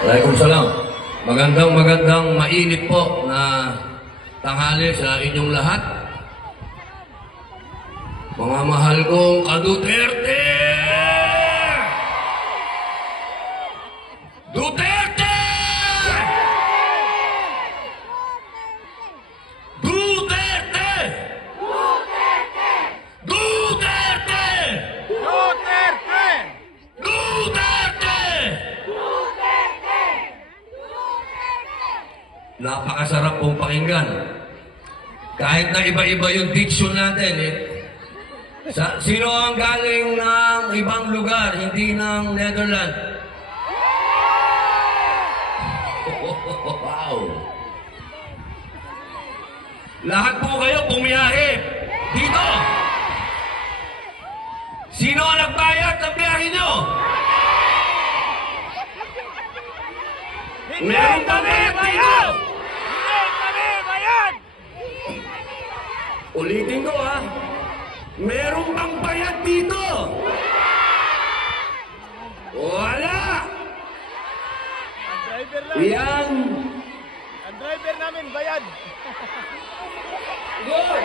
Waalaikumsalam. Magandang mainit po na tanghali sa inyong lahat. Mga mahal kong ka-Duterte! Duterte! Duterte! Duterte! Duterte! Napakasarap pong pakinggan. Kahit na iba-iba yung diction natin, sino ang galing ng ibang lugar, hindi ng Netherlands? Wow! Lahat po kayo bumiyahe dito. Sino ang nagbayad ng biyahe nyo? Meron kami dito! Ulitin ko ha. Meron bang bayad dito? Wala! Ang driver namin. Yan! Ang driver namin bayad. Good!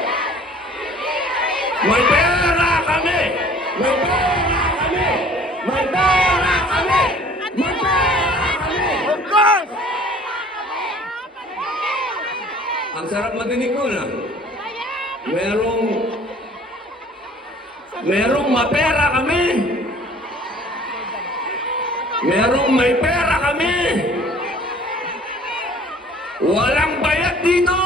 May pera kami! May pera kami! May pera kami! May pera kami! Of course! Ang sarap madinig ko na. Merong mapera kami. Merong may pera kami. Walang bayad dito.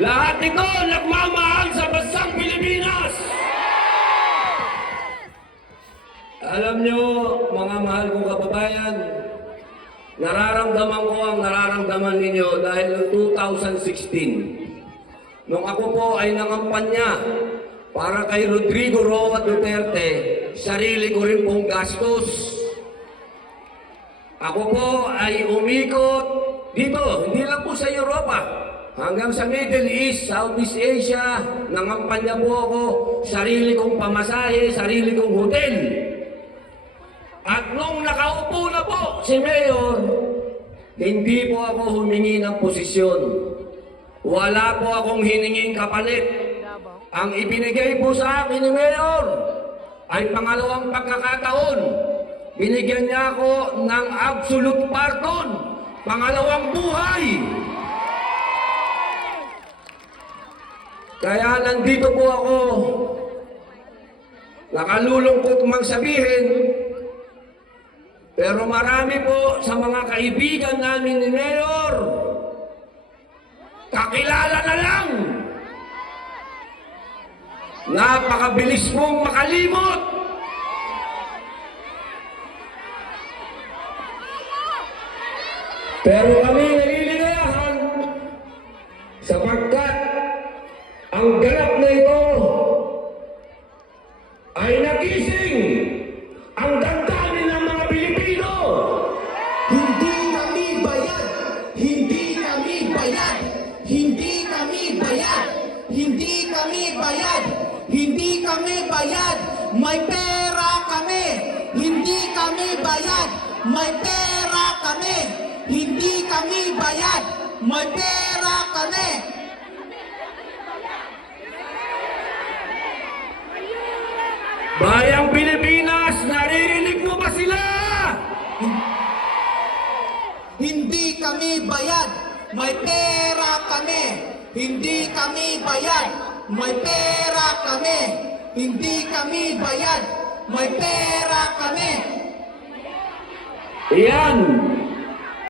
Lahat ito nagmamahal sa bansang Pilipinas. Alam nyo, mga mahal kong kababayan, nararamdaman ko ang nararamdaman ninyo dahil noong 2016, nung ako po ay nangampanya para kay Rodrigo Roa Duterte, sarili ko rin pong gastos. Ako po ay umikot dito, hindi lang po sa Europa, hanggang sa Middle East, Southeast Asia, nangampanya po ako, sarili kong pamasahe, sarili kong hotel. At nung nakaupo na po si Mayor, hindi po ako humingi ng posisyon. Wala po akong hininging kapalit. Ang ibinigay po sa akin ni Mayor ay pangalawang pagkakataon. Binigyan niya ako ng absolute pardon, pangalawang buhay. Kaya nandito po ako, nakalulungkot mang sabihin, pero marami po sa mga kaibigan namin ni Mayor, kakilala na lang. Napakabilis mong makalimot. Pero kami naliligayahan sapagkat ang ganap na ito ay nagising ang damdamin ng mga Pilipino. Hindi kami bayad! Hindi kami bayad! Hindi kami bayad! Hindi kami bayad! Hindi kami bayad! May pera kami! Hindi kami bayad! May pera kami! Hindi kami bayad! May pera kami! Bayang Pilipinas, naririnig mo ba sila? Hindi kami bayad! May pera kami! Hindi kami bayad! May pera kami! Hindi kami bayad! May pera kami! Yan!